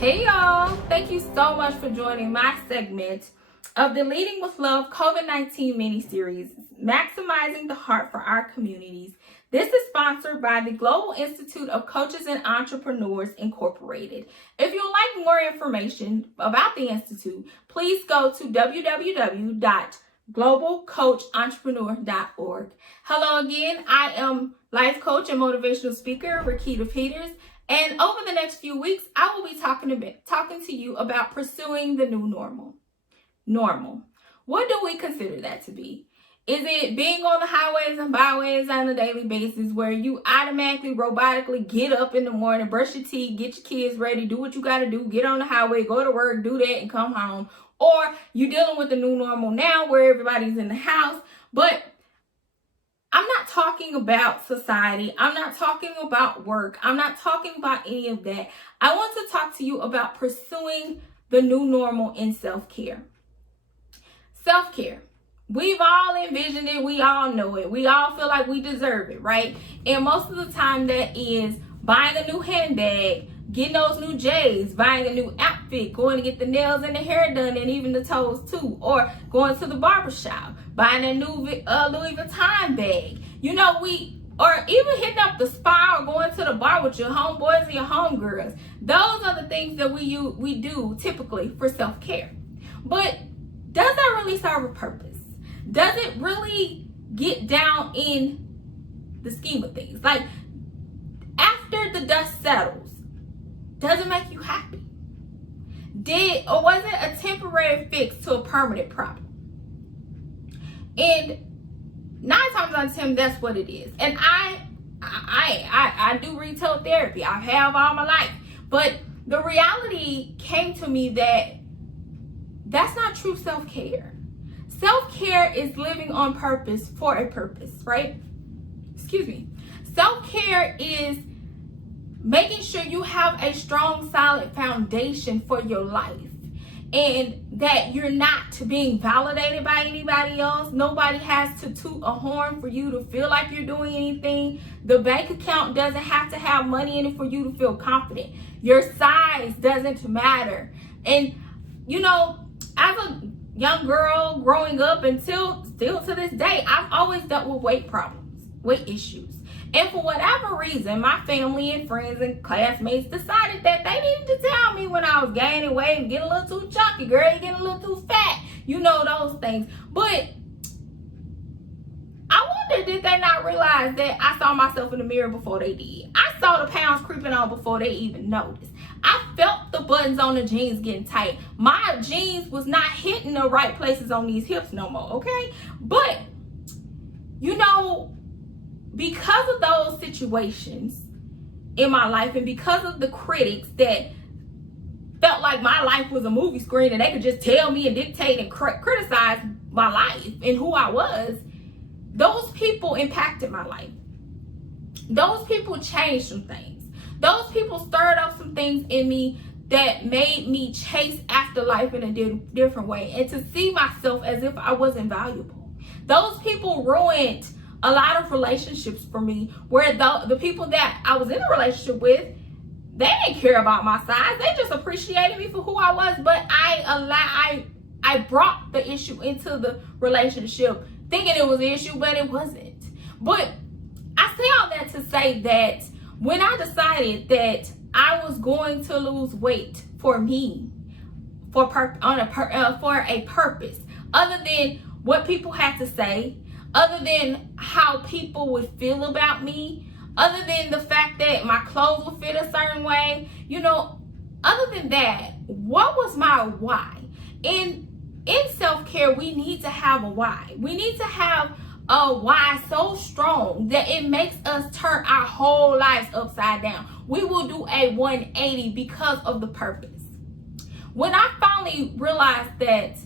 Hey y'all, thank you so much for joining my segment of the Leading with Love COVID-19 mini-series, Maximizing the Heart for Our Communities. This is sponsored by the Global Institute of Coaches and Entrepreneurs Incorporated. If you would like more information about the Institute, please go to www.globalcoachentrepreneur.org. Hello again, I am life coach and motivational speaker ReKita. And over the next few weeks, I will be talking to you about pursuing the new normal. Normal. What do we consider that to be? Is it being on the highways and byways on a daily basis where you automatically, robotically get up in the morning, brush your teeth, get your kids ready, do what you got to do, get on the highway, go to work, do that, and come home? Or you dealing with the new normal now where everybody's in the house, but I'm not talking about society. I'm not talking about work. I'm not talking about any of that. I want to talk to you about pursuing the new normal in self-care. Self-care. We've all envisioned it. We all know it. We all feel like we deserve it, right? And most of the time that is buying a new handbag, getting those new J's, buying a new outfit, going to get the nails and the hair done and even the toes too, or going to the barbershop, buying a new Louis Vuitton bag. Or even hitting up the spa or going to the bar with your homeboys and your homegirls. Those are the things that we do typically for self-care. But does that really serve a purpose? Does it really get down in the scheme of things? Like, after the dust settles, does it make you happy? Or was it a temporary fix to a permanent problem? And 9 times out of 10, that's what it is. And I do retail therapy. I have all my life. But the reality came to me that that's not true self-care. Self-care is living on purpose for a purpose, right? Self-care is making sure you have a strong, solid foundation for your life and that you're not being validated by anybody else. Nobody has to toot a horn for you to feel like you're doing anything. The bank account doesn't have to have money in it for you to feel confident. Your size doesn't matter. And, as a young girl growing up still to this day, I've always dealt with weight problems, weight issues. And for whatever reason, my family and friends and classmates decided that they needed to tell me when I was gaining weight and getting a little too chunky, girl, you're getting a little too fat, those things. But I wonder, did they not realize that I saw myself in the mirror before they did? I saw the pounds creeping on before they even noticed. I felt the buttons on the jeans getting tight. My jeans was not hitting the right places on these hips no more, okay? But, because of those situations in my life and because of the critics that felt like my life was a movie screen and they could just tell me and dictate and criticize my life and who I was, those people impacted my life. Those people changed some things. Those people stirred up some things in me that made me chase after life in a different way and to see myself as if I wasn't valuable. Those people ruined a lot of relationships for me where the people that I was in a relationship with, they didn't care about my size. They just appreciated me for who I was. But I brought the issue into the relationship thinking it was an issue, but it wasn't. But I say all that to say that when I decided that I was going to lose weight for me, for a purpose, other than what people had to say, other than how people would feel about me, other than the fact that my clothes would fit a certain way, other than that, what was my why? In self-care, we need to have a why. We need to have a why so strong that it makes us turn our whole lives upside down. We will do a 180 because of the purpose. When I finally realized that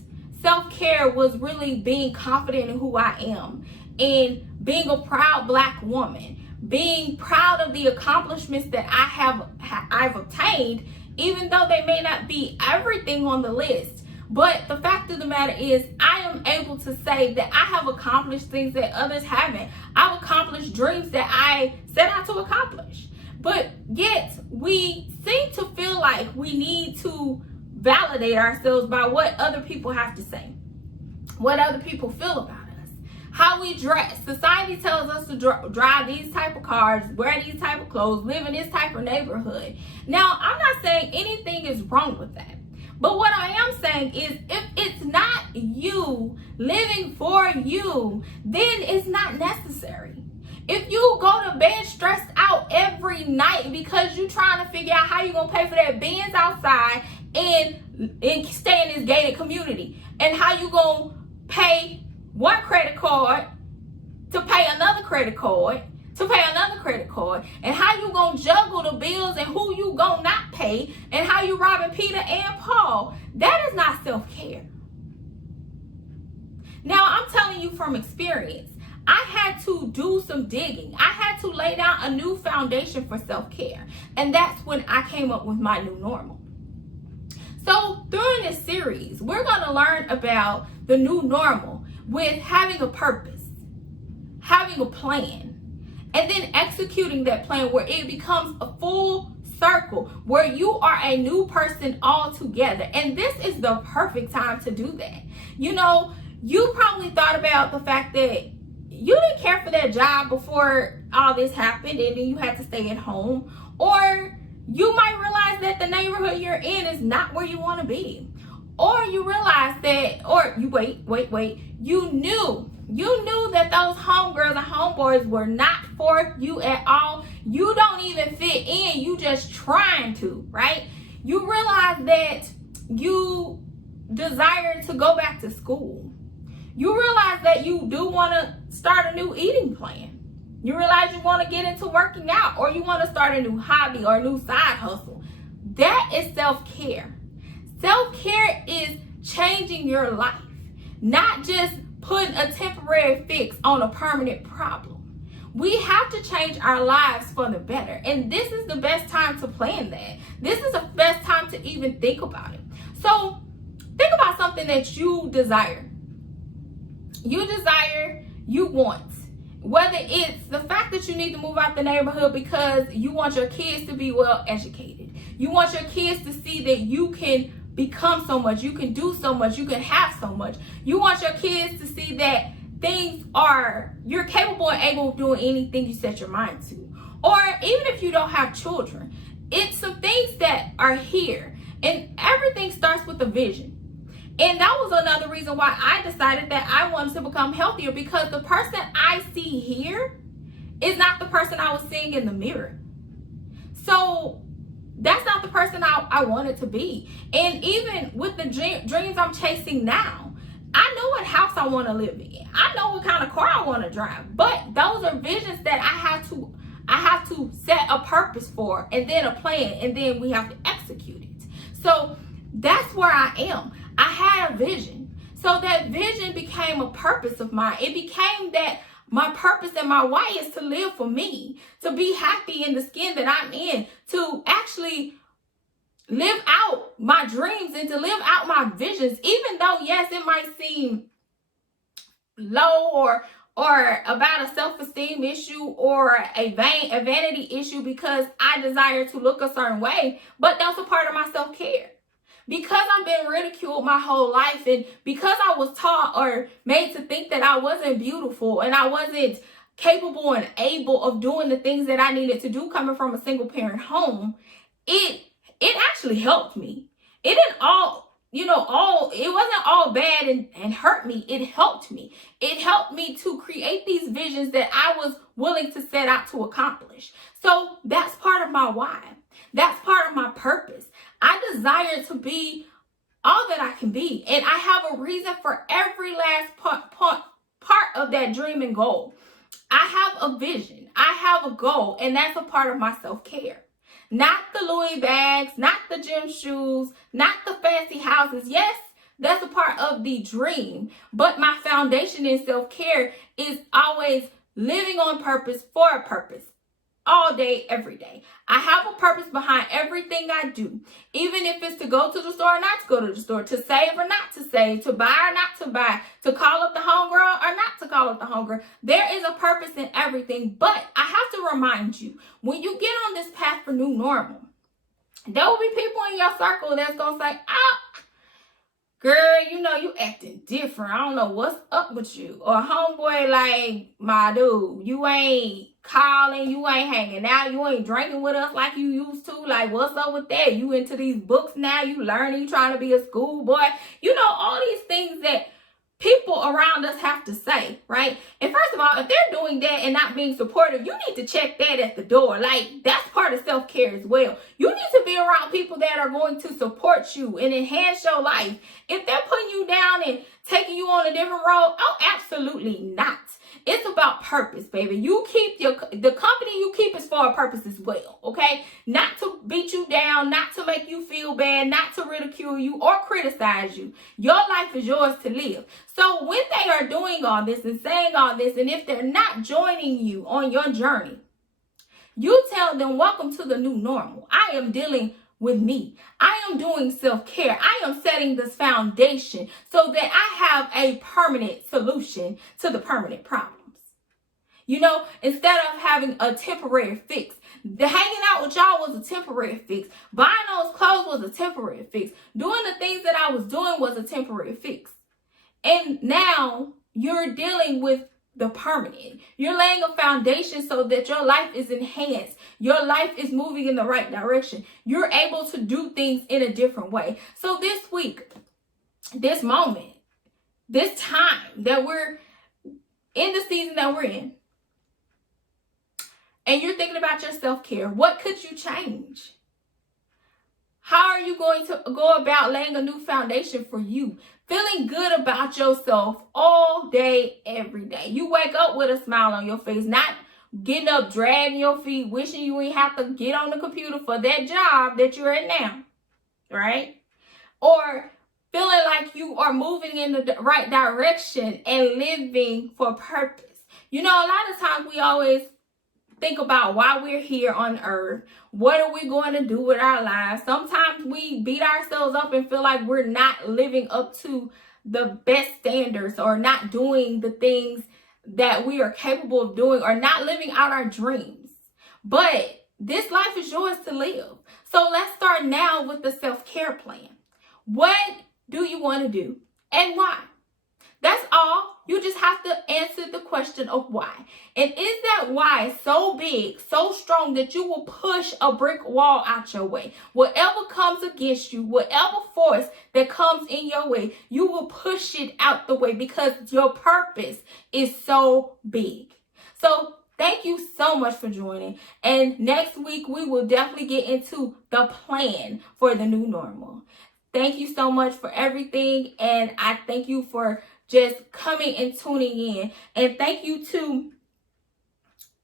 self-care was really being confident in who I am and being a proud Black woman, being proud of the accomplishments that I've obtained, even though they may not be everything on the list. But the fact of the matter is, I am able to say that I have accomplished things that others haven't. I've accomplished dreams that I set out to accomplish. But yet we seem to feel like we need to validate ourselves by what other people have to say, what other people feel about us, how we dress. Society tells us to drive these type of cars, wear these type of clothes, live in this type of neighborhood. Now, I'm not saying anything is wrong with that. But what I am saying is, if it's not you living for you, then it's not necessary. If you go to bed stressed out every night because you're trying to figure out how you're going to pay for that Benz outside and stay in this gated community, and how you going to pay one credit card to pay another credit card, to pay another credit card, and how you gonna juggle the bills and who you gonna not pay, and how you robbing Peter and Paul, that is not self-care. Now, I'm telling you from experience, I had to do some digging. I had to lay down a new foundation for self-care, and that's when I came up with my new normal. So during this series, we're gonna learn about the new normal with having a purpose, having a plan, and then executing that plan where it becomes a full circle, where you are a new person altogether. And this is the perfect time to do that. You know, you probably thought about the fact that you didn't care for that job before all this happened, and then you had to stay at home. Or you might realize that the neighborhood you're in is not where you want to be. Or you realize that, or you you knew that those homegirls and homeboys were not for you at all. You don't even fit in. You just trying to, right? You realize that you desire to go back to school. You realize that you do want to start a new eating plan. You realize you want to get into working out, or you want to start a new hobby or a new side hustle. That is self-care. Self-care is changing your life, not just putting a temporary fix on a permanent problem. We have to change our lives for the better. And this is the best time to plan that. This is the best time to even think about it. So think about something that you desire. You desire, you want. Whether it's the fact that you need to move out the neighborhood because you want your kids to be well educated. You want your kids to see that you can become so much, you can do so much, you can have so much. You want your kids to see that you're capable and able of doing anything you set your mind to. Or even if you don't have children, it's some things that are here, and everything starts with a vision. And that was another reason why I decided that I wanted to become healthier, because the person I see here is not the person I was seeing in the mirror. So that's not the person I wanted to be. And even with the dreams I'm chasing now, I know what house I want to live in. I know what kind of car I want to drive. But those are visions that I have to set a purpose for, and then a plan, and then we have to execute it. So that's where I am. I had a vision. So that vision became a purpose of mine. It became that my purpose and my why is to live for me, to be happy in the skin that I'm in, to actually live out my dreams and to live out my visions, even though, yes, it might seem low or about a self-esteem issue or a vanity issue because I desire to look a certain way, but that's a part of my self-care. Because I've been ridiculed my whole life, and because I was taught or made to think that I wasn't beautiful and I wasn't capable and able of doing the things that I needed to do coming from a single parent home, it actually helped me. It didn't it wasn't all bad and hurt me. It helped me. It helped me to create these visions that I was willing to set out to accomplish. So that's part of my why. That's part of my purpose. I desire to be all that I can be. And I have a reason for every last part of that dream and goal. I have a vision. I have a goal. And that's a part of my self-care. Not the Louis bags, not the gym shoes, not the fancy houses. Yes, that's a part of the dream. But my foundation in self-care is always living on purpose for a purpose. All day, every day. I have a purpose behind everything I do. Even if it's to go to the store or not to go to the store, to save or not to save, to buy or not to buy, to call up the homegirl or not to call it the hunger. There is a purpose in everything, but I have to remind you, when you get on this path for new normal, there will be people in your circle that's going to say, oh, girl, you know, you acting different. I don't know what's up with you. Or homeboy, like, my dude, you ain't calling, you ain't hanging out, you ain't drinking with us like you used to. Like, what's up with that? You into these books now, you learning, you trying to be a schoolboy. You know, all these things that people around us have to say, right? And first of all, if they're doing that and not being supportive, you need to check that at the door. Like, that's part of self-care as well. You need to be around people that are going to support you and enhance your life. If they're putting you down and taking you on a different road, oh, absolutely not. It's about purpose, baby. You keep the company you keep is for a purpose as well, okay? Not to beat you down, not to make you feel bad, not to ridicule you or criticize you. Your life is yours to live. So when they are doing all this and saying all this, and if they're not joining you on your journey, you tell them, welcome to the new normal. I am dealing with me. I am doing self-care. I am setting this foundation so that I have a permanent solution to the permanent problems. You know, instead of having a temporary fix, the hanging out with y'all was a temporary fix. Buying those clothes was a temporary fix. Doing the things that I was doing was a temporary fix. And now you're dealing with the permanent. You're laying a foundation so that your life is enhanced. Your life is moving in the right direction. You're able to do things in a different way. So this week, this moment, this time that we're in the season that we're in, and you're thinking about your self-care, what could you change? How are you going to go about laying a new foundation for you? Feeling good about yourself all day, every day. You wake up with a smile on your face, not getting up, dragging your feet, wishing you ain't have to get on the computer for that job that you're in now, right? Or feeling like you are moving in the right direction and living for purpose. You know, a lot of times we always think about why we're here on earth. What are we going to do with our lives? Sometimes we beat ourselves up and feel like we're not living up to the best standards or not doing the things that we are capable of doing or not living out our dreams. But this life is yours to live. So let's start now with the self-care plan. What do you want to do and why? That's all. You just have to answer the question of why. And is that why so big, so strong that you will push a brick wall out your way? Whatever comes against you, whatever force that comes in your way, you will push it out the way because your purpose is so big. So thank you so much for joining. And next week, we will definitely get into the plan for the new normal. Thank you so much for everything. And I thank you for just coming and tuning in. And thank you to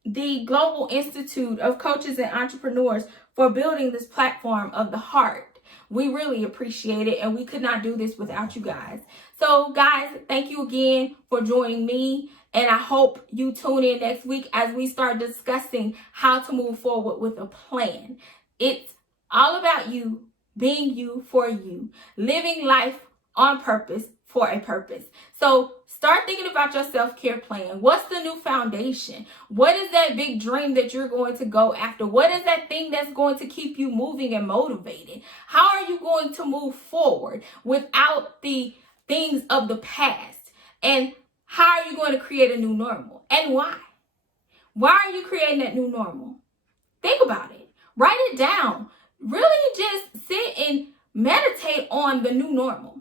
the Global Institute of Coaches and Entrepreneurs for building this platform of the heart. We really appreciate it, and we could not do this without you guys. So guys, thank you again for joining me, and I hope you tune in next week as we start discussing how to move forward with a plan. It's all about you, being you for you, living life on purpose for a purpose. So start thinking about your self-care plan. What's the new foundation? What is that big dream that you're going to go after? What is that thing that's going to keep you moving and motivated? How are you going to move forward without the things of the past? And how are you going to create a new normal? And why? Why are you creating that new normal? Think about it. Write it down. Really just sit and meditate on the new normal.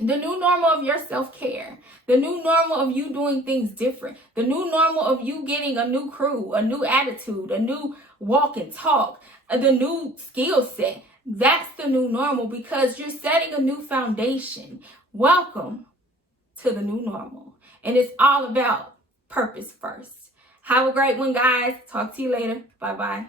The new normal of your self-care, the new normal of you doing things different, the new normal of you getting a new crew, a new attitude, a new walk and talk, the new skill set. That's the new normal because you're setting a new foundation. Welcome to the new normal. And it's all about purpose first. Have a great one, guys. Talk to you later. Bye-bye.